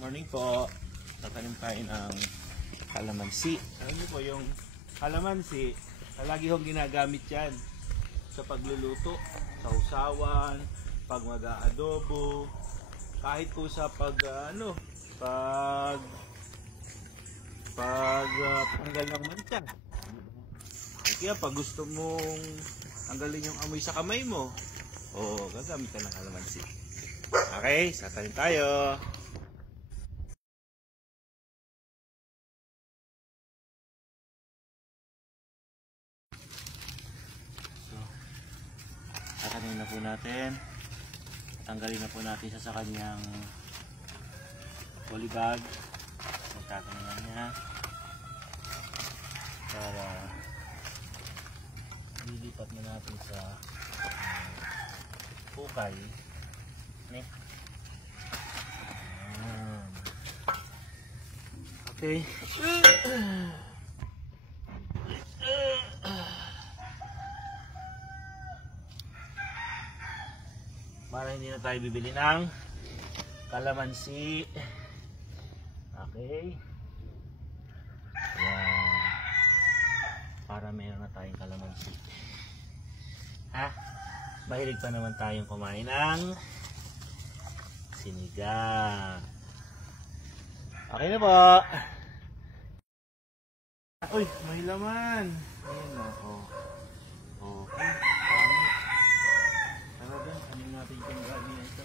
Morning po. Tatanim tayo ng kalamansi. Alam niyo po yung kalamansi, lagi kong ginagamit yan sa pagluluto, sa usawan, pag mag-aadobo, kahit po sa tanggal ng mancha. Kaya pag gusto mong tanggalin yung amoy sa kamay mo, gagamit ka ng kalamansi. Okay, tatanim tayo. Tatanim na po natin. Tanggalin na po natin siya sa kanyang polybag. Tatanim na niya para lilipat na natin sa hukay. Okay. Para hindi na tayo bibili ng kalamansi. Okay. Yan. Para meron na tayong kalamansi. Mahilig pa naman tayong kumain ng sinigang. Okay na po. Uy, may laman. Ayun na. Okay. Tara din, ano natin itong gabi na ito.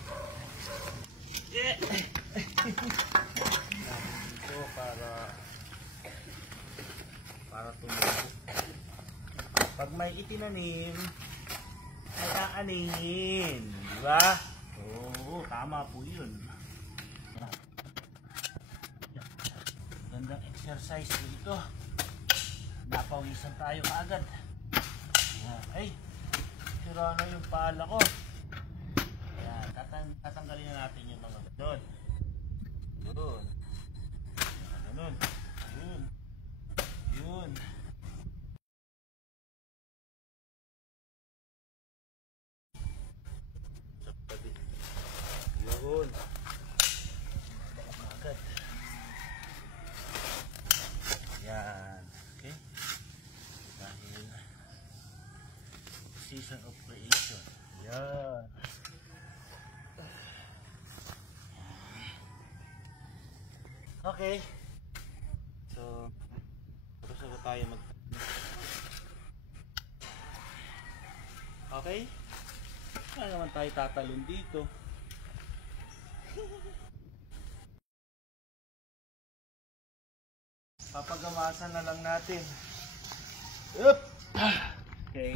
Ito para tumubo. Pag may itinanim, ay aaningin. Diba? Oo, tama po yun. Gandang exercise dito. Napawisan tayo kaagad. Ay, sira na yung pala ko. Ayan, tatanggalin na natin yung mga ganon. Ganon. Yun. Yun. Agad. Yan. Okay. Dahil season of creation. Yan. Okay. So, tapos na tayo Okay? Wala naman tayo tatalon dito. Papagamasan na lang natin. Okay.